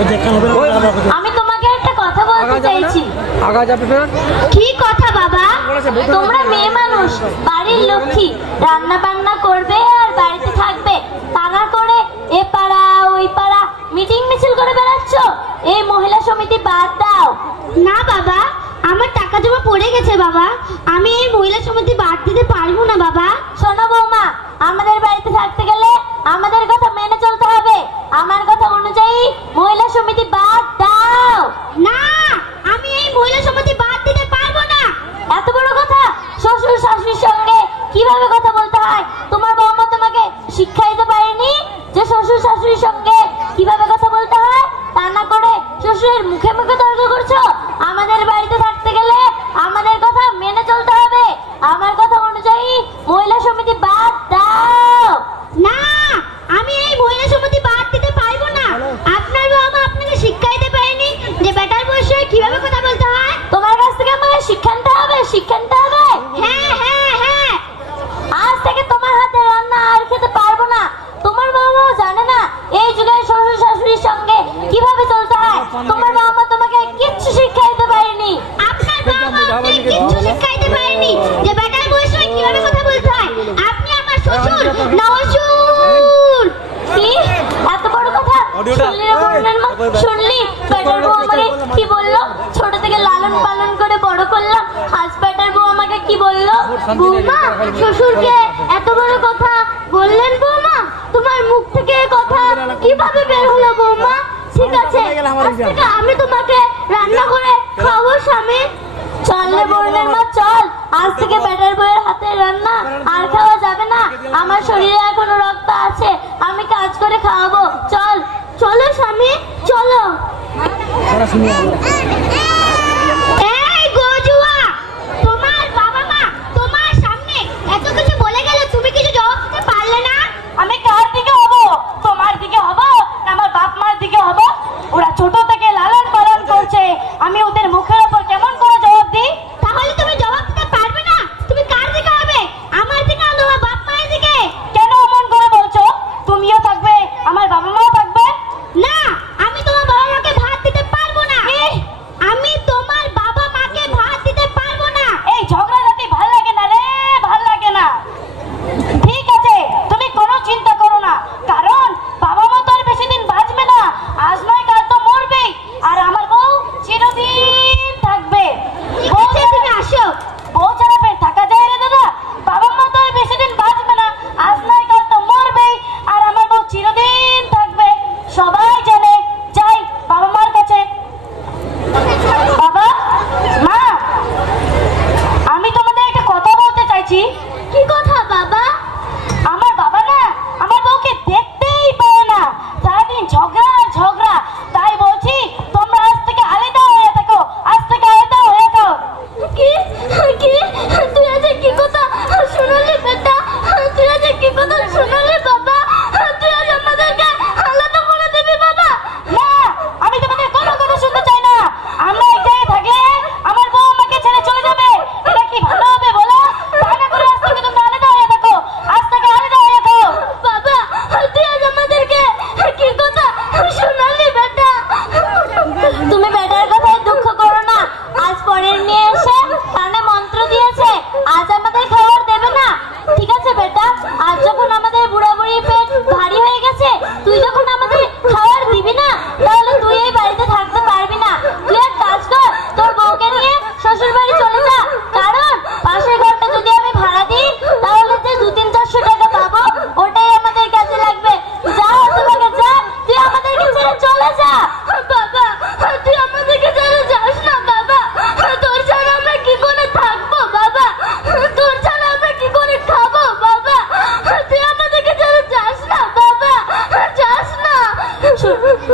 আমি তোমাকে একটা কথা বলতে চাইছি। কি কথা বাবা? তোমরা মেয়ে মানুষ, বাড়ির লক্ষ্মী, রান্না বান্না করবে আর বাড়িতে থাকবে, তা না করে এ পাড়া ওই পাড়া মিটিং মিছিল করে বেড়াচ্ছ। এই মহিলা সমিতি বাদ দাও। না বাবা, আমার টাকা জমা পড়ে গেছে বাবা, আমি এই মহিলা সমিতি বাদ দিতে পারবো না বাবা। শোনো বৌমা, আমাদের বাড়িতে থাকতে গেলে আমাদের কথা মেনে চলতে হবে। আমার কথা অনুযায়ী মহিলা সমিতি বাদ দাও। না, আমি এই মহিলা সমিতি বাদ দিতে পারবো না। এত বড় কথা! শ্বশুর শাশুড়ির সঙ্গে কিভাবে কথা বলতে হয় তোমার বৌমা তোমাকে শিক্ষা দিতে পারেনি? যে শ্বশুর শাশুড়ির সঙ্গে কিভাবে কথা বলতে হয়, তা না করে শ্বশুরের মুখে মুখে তর্ক করছো। আমাদের বাড়িতে থাকতে গেলে আমাদের কথা মেনে চলতে হবে। আমার কথা অনুযায়ী মহিলা সমিতি বাদ দাও। না, আমি এই মহিলা সমিতি বাদ দিতে পারবো না। আপনার বাবা আপনাকে শিক্ষা দিতে পারেনি যে বেটার বয়সে কিভাবে কথা বলতে হয়? তোমার কাছ থেকে আমাকে শিক্ষা নিতে হবে, শিক্ষা নিতে হবে। হ্যাঁ হ্যাঁ হ্যাঁ, আজ থেকে তোমার হাতে রান্না আর খেতে পারবো না। তোমার বাবা জানে না এই যুগে শ্বশুর শাশুড়ির সঙ্গে কিভাবে চলতে হয়। তোমার বাবা তোমাকে কিচ্ছু শিক্ষা দিতে পারেনি। আপনার বাবা আপনাকে কিচ্ছু শিক্ষা দিতে পারেনি যে বেটার বয়সে কিভাবে কথা বলতে হয়। আপনি আমার শ্বশুর নওশুর। কি এত বড় কথা শুনলি রে বোনের মা? শুনলি বেটার বউ আমাকে কি বললো? ছোট থেকে লালন পালন করে বড় করলাম, আজ বেটার বউ আমাকে কি বললো? বৌমা, শ্বশুরকে এত বড় কথা বললেন বৌমা? তোমার মুখ থেকে এই কথা কিভাবে বের হলো বৌমা? ঠিক আছে, আজ থেকে আমি তোমাকে রান্না করে খাওয়াবো স্বামী। চল রে বোনের মা চল, আজ থেকে বেটার বউয়ের হাতে রান্না আর খাওয়া যাবে না। আমার শরীরে এখনো রক্ত আছে, আমি কাজ করে খাওয়াবো। চল। চলো স্বামী, চলো। এই গজুয়া, তোমার বাবা মা তোমার সামনে এত কিছু বলে গেল, তুমি কিছু জবাব দিতে পারলে না? আমি কার দিকে হব? তোমার দিকে হব না আমার বাপ মার দিকে হব? ওরা ছোট থেকে লালন পালন করছে, আমি ওদের মুখের উপর কেমন করে জবাব দিই? তাহলে তুমি জবাব দিতে পারবে না? তুমি কার দিকে হবে? আমার দিকে না তোমার বাপ মায়ের দিকে? কেন অমন করে বলছো? তুমিও থাকবে, আমার বাবা মাও থাকবে। না, আমি তোমার বাবা মাকে ভাত দিতে পারবো না। আমি তোমার বাবা মাকে ভাত দিতে পারবো না। এই ঝগড়াঝাটি ভাল লাগে না রে, ভাল লাগে না। ঠিক আছে, তুমি কোনো চিন্তা করো না, কারণ বাবা মা তো আর বেশি দিন বাঁচবে না। আজ নয় কাল তো মরবেই, আর আমার বউ চিরদিন থাকবে। ঠিক আছে, তুমি আসো। বউ ছাড়া ফের থাকা যায় রে দাদা? বাবা মা তো আর বেশি দিন বাঁচবে না, আজ নয় কাল তো মরবেই, আর আমার বউ চিরদিন থাকবে। সবাই জানে। যাই বাবা মার কাছে। বাবা মা, আমি তোমাদের একটা কথা বলতে চাইছি। কি কথা বাবা? আমার বাবা না আমার বউকে দেখতেই পারে না, সারাদিন ঝগড়া আর ঝগড়া। তাই বলছি তোমরা আজ থেকে আলাদা হয়ে থাকো, আজ থেকে আলাদা হয়ে থাকো। কি কি তুই আজ কি কথা শোনালি বেটা? তুই আজ কি কথা শোনালি বাবা? তুই আজ আমাদেরকে আলাদা করে দিবি বাবা? না, আমি তোমাদের কোনো কথা শুনতে চাই না। আমরা এক জায়গায় থাকলে আমার বউ আমাকে ছেড়ে চলে যাবে, এটা কি ভালো হবে বলো? তা না করে আজ থেকে তোমরা আলাদা হয়ে থাকো, আজ থেকে আলাদা হয়ে থাকো। বাবা, তুই আজ আমাদেরকে কি কথা শোনালি বেটা? তুমি বেটার কথায় দুঃখ করো না। আজ পরের মেয়ে এসে কানে মন্ত্র দিয়েছে, আজ আমাদের খাবার দেবে না। ঠিক আছে বেটা, আজ যখন আমাদের বুড়া বুড়ি পেট ভারী হয়ে গেছে, তুই যখন আমাদের খাবার দিবি না, তাহলে তুই এই বাড়িতে থাকতে পারবি না। তুই এক কাজ কর, তোর বউকে নিয়ে শ্বশুর বাড়ি চলে যা। কারণ পাশের ঘরটা যদি আমি ভাড়া দিই, তাহলে যে 200-400 টাকা পাবো, ওটাই আমাদের কাছে লাগবে। যা তোমাকে যা, তুই আমাদেরকে ছেড়ে চলে যা। বাবা, তুই আমাদেরকে ছেড়ে যাস না বাবা। তোর ছাড়া আমরা কি করে থাকবো বাবা? তোর ছাড়া আমরা কি করে খাবো বাবা? তুই আমাদেরকে ছেড়ে যাস না বাবা, যাস না।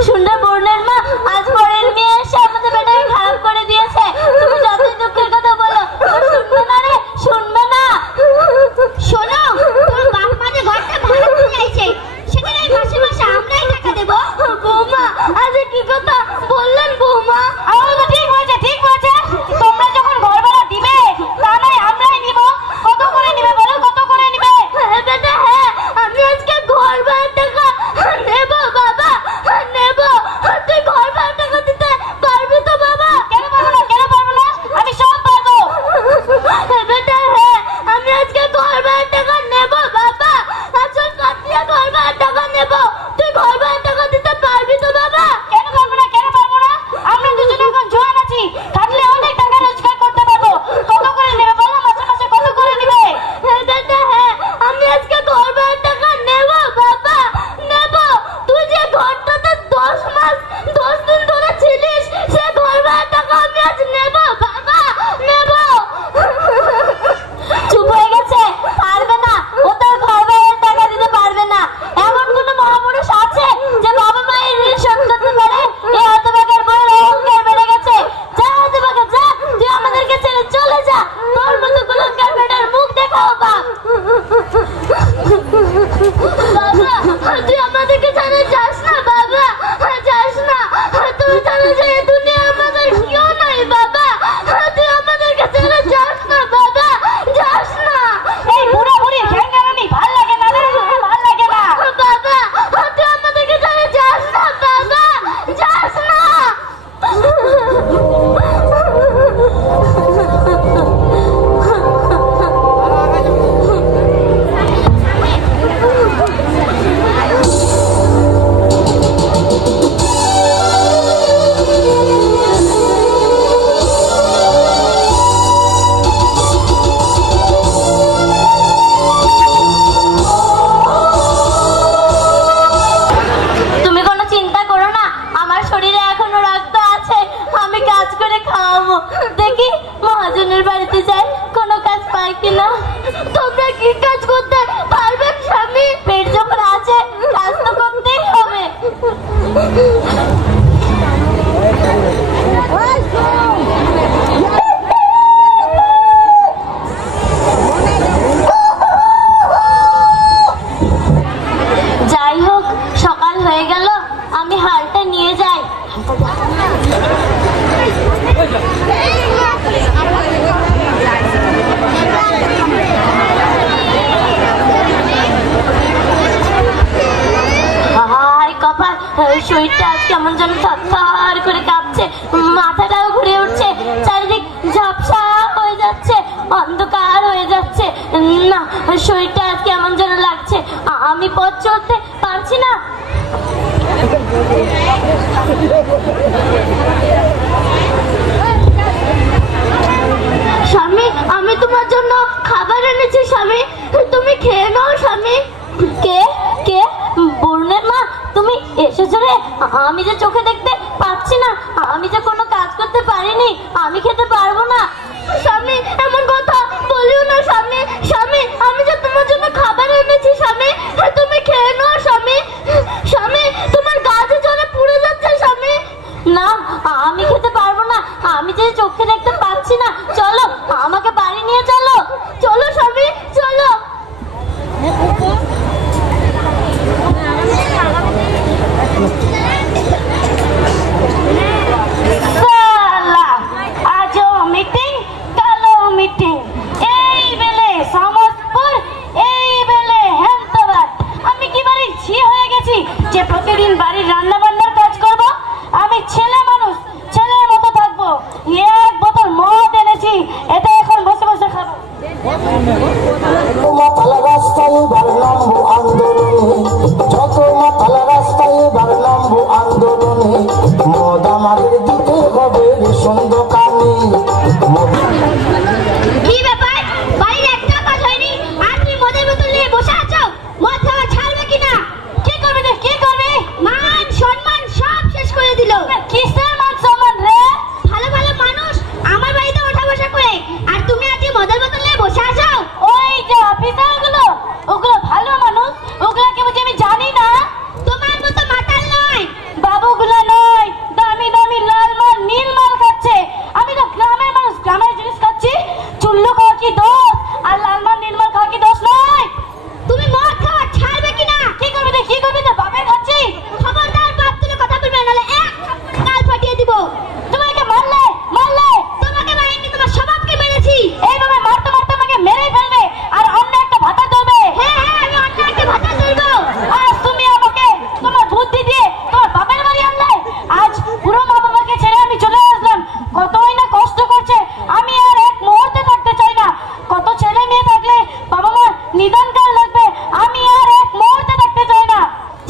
শুনলে বোনের মা, আজ পরের মেয়ে এসে আমাদের বেটাকে খারাপ করে দিয়েছে। তুমি যতই দুঃখের কথা বলো, ও শুনবে না রে, শুনবে না। শোনো, তোর বাপ মা যে ঘরটা ভাড়া দিতে চাইছে, সেখানে মাসে মাসে আমরাই টাকা দেবো। বৌমা, আজ কি কথা বললেন বৌমা? আমার তো ঠিক বলছে, ঠিক বলছে। তোমরা যখন ঘর ভাড়া দিবে, তা নয় আমরাই নিব। কত করে নিবে বলো, কত করে নিবে? হ্যাঁ বেটা, হ্যাঁ, আমি আজকে ঘর ভাড়ার টাকা নেবো বাবা, নেবো। যাই হোক, সকাল হয়ে গেল, আমি হালটা নিয়ে যাই। হায় কপাল, শরীরটা আজ কেমন যেন থরথর করে কাঁপছে, মাথাটাও ঘুরে উঠছে, চারিদিক ঝাপসা হয়ে যাচ্ছে, অন্ধকার হয়ে যাচ্ছে। না, শরীরটা আজ কেমন যেন লাগছে, আমি পথ চলতে পারছি না। স্বামী, আমি তোমার জন্য খাবার এনেছি স্বামী, তুমি খেয়ে নাও স্বামী। কে কে? বরুণের মা, তুমি এসেছো রে? আমি যে চোখে দেখতে পাচ্ছি না, আমি যে কোনো কাজ করতে পারিনি, আমি খেতে পারবো না। স্বামী, এমন কথা বলিও না স্বামী। স্বামী, আমি যে তোমার জন্য খাবার এনেছি স্বামী, তুমি খেয়ে নাও স্বামী। স্বামী, তোমার গা যে জ্বলে পুড়ে যাচ্ছে স্বামী। না, আমি খেতে পারবো না, আমি যে চোখে দেখতে পাচ্ছি না। চলো, আমাকে বাড়ি নিয়ে চলো। চলো স্বামী, চলো। সালা, আজও মিটিং, কালো মিটিং, এই বেলে সমস্তপুর, এই বেলে হেমতাবাদ। আমি কি বাড়ির ঝি হয়ে গেছি যে প্রতিদিন বাড়ির রান্না বান্নার কাজ করব? আমি ছেলে মানুষ, ছেলের মতো থাকবো। এক বোতল মদ এনেছি, এটা এখন বসে বসে খাবো। মাতাল রাস্তায় বারনাম্বু আন্দোলনে, যত মাতাল রাস্তায় বারনাম্বু আন্দোলনে, মদ আমাদের দিতে হবে রেশন দোকানে। কি ব্যাপার, বাড়ির একটা কাজ হয়নি আর তুমি মদের বোতল নিয়ে বসে আছো? মদ খাওয়া ছাড়বে কিনা? কি করবি রে, কি করবি? মান সম্মান সব শেষ করে দিল। কিসের মান সম্মান রে? ভালো ভালো মানুষ আমার বাড়িতে ওঠা বসা করে, আর তুমি আজকে মদের বোতল নিয়ে বসে আছো? ওই যে অফিসার গুলো, ওগুলো ভালো মানুষ, ওগুলাকে বুঝি আমি জানি না? তোমার মতো মাতাল নয়। বাবুগুলো নয়, দামি দামি লাল মাল নীল মাল খাচ্ছে। আমি তো গ্রামের মানুষ, গ্রামের জিনিস খাচ্ছি। চুল্লু খাওয়া কি দোষ, আর লাল মাল নীল মাল খাওয়া কি দোষ নয়? তুমি মদ খাওয়া ছাড়বে কিনা? কি করবি রে, কি করবি রে? বাপের খাচ্ছি। খবরদার বাপ তুলে কথা বলবে, নাহলে এক কাল ফাটিয়ে দিব। তুমি একে মারলে, মারলে। তোমাকে মারিনি, তোমার স্বভাবকে মেরেছি। এইভাবে মারতে মারতে আমাকে মেরেই ফেলবে, আর অন্য একটা ভাতা ধরবে। হ্যাঁ হ্যাঁ, আমি অন্য একটা ভাতা তুলবো। আজ তুমি আমাকে তোমার বুদ্ধি দিয়ে তোমার বাপের বাড়ি আনলে। আজ পুরো মা বাবাকে ছেড়ে আমি চলে আসলাম। কতই না কষ্ট করছে, আমি আর এক মুহূর্তে থাকতে চাই না। কত ছেলে মেয়ে থাকলে বাবা মা নিদান কাল লাগবে, আমি আর এক মুহূর্তে থাকতে চাই না।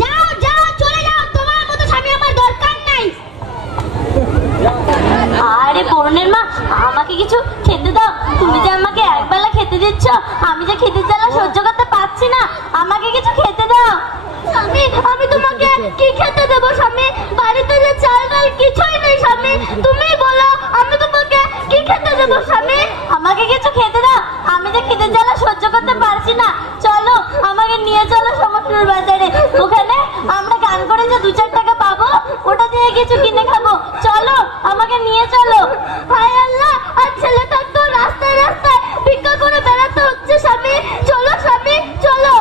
যাও যাও, চলে যাও, তোমার মতো স্বামী আমার দরকার নাই। আরে বরুণের মা, আমাকে কিছু খেতে দাও। তুমি যে আমাকে একবেলা খেতে দিচ্ছ, আমি যে খেতে জ্বালা সহ্য করতে পারছি না, আমাকে কিছু খেতে দাও। স্বামী, আমি তোমাকে কি খেতে দেবো স্বামী? বাড়িতে যে চাল ডাল কিছুই নেই স্বামী, তুমি বলো আমি তোমাকে কি খেতে দেবো স্বামী? আমাকে কিছু খেতে দাও, আমি যে খেতে জ্বালা সহ্য করতে পারছি না। চলো, আমাকে নিয়ে চলো সমুদ্রের বাজারে, ওখানে আমরা গান করে যে 2-4 টাকা পাবো, ওটা দিয়ে কিছু কিনে খাবো। চলো, আমাকে নিয়ে চলো। হায় আল্লাহ, আর ছেলে থাকতো রাস্তায় রাস্তায় ভিক্ষা করে বেড়াতে হচ্ছে স্বামী। চলো স্বামী, চলো।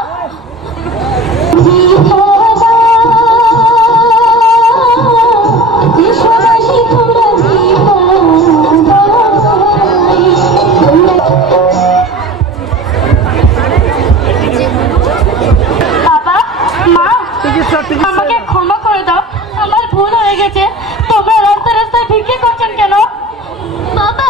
বাবা, মা, আমাকে ক্ষমা করে দাও, আমার ভুল হয়ে গেছে। তোমরা রাস্তায় রাস্তায় ভিক্ষে করছেন কেন? বাবা,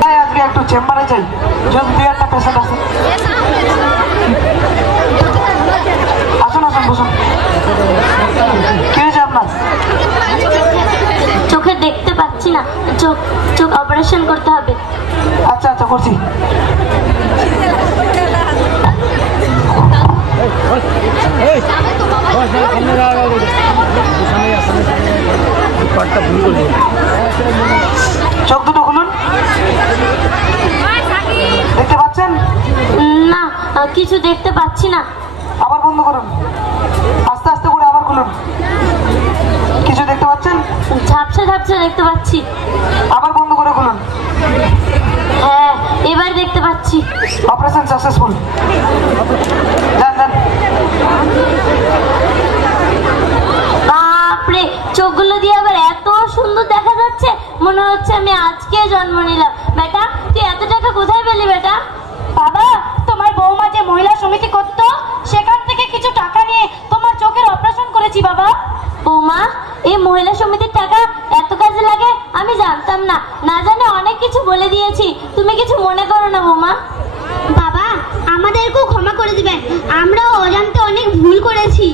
ভাই আজকে একটু চেম্বারে যাই, যদি দুই একটা পেশেন্ট আছে। আসুন আসুন বসুন। কি হয়েছে আপনার? চোখে দেখতে পাচ্ছি না, চোখ চোখ অপারেশন করতে হবে। আচ্ছা আচ্ছা করছি। চোখ দুটো খুলুন। দেখতে পাচ্ছেন? না, কিছু দেখতে পাচ্ছি না। আবার বন্ধ করুন, আস্তে আস্তে করে আবার খুলুন। কিছু দেখতে পাচ্ছেন? ঝাপসা ঝাপসা দেখতে পাচ্ছি। আবার বন্ধ করে খুলুন। হ্যাঁ, এবার দেখতে পাচ্ছি। Operation successful. যান যান। বাপরে, চোখগুলো দিয়ে আবার এত সুন্দর দেখা যাচ্ছে, মনে হচ্ছে আমি আজকে জন্ম নিলাম। বেটা, তুই এত টাকা কোথায় পেলি বেটা? বাবা, তোমার বৌমা যে মহিলা সমিতি করতো, সেখান থেকে কিছু টাকা নিয়ে তোমার চোখের অপারেশন করেছি বাবা। বৌমা, এই মহিলা সমিতির টাকা এত কাজে লাগে আমি জানতাম না। না জানে অনেক কিছু বলে দিয়েছি, তুমি কিছু মনে করো না বৌমা। বাবা, আমাদেরকেও ক্ষমা করে দিবেন, আমরাও অজান্তে অনেক ভুল করেছি।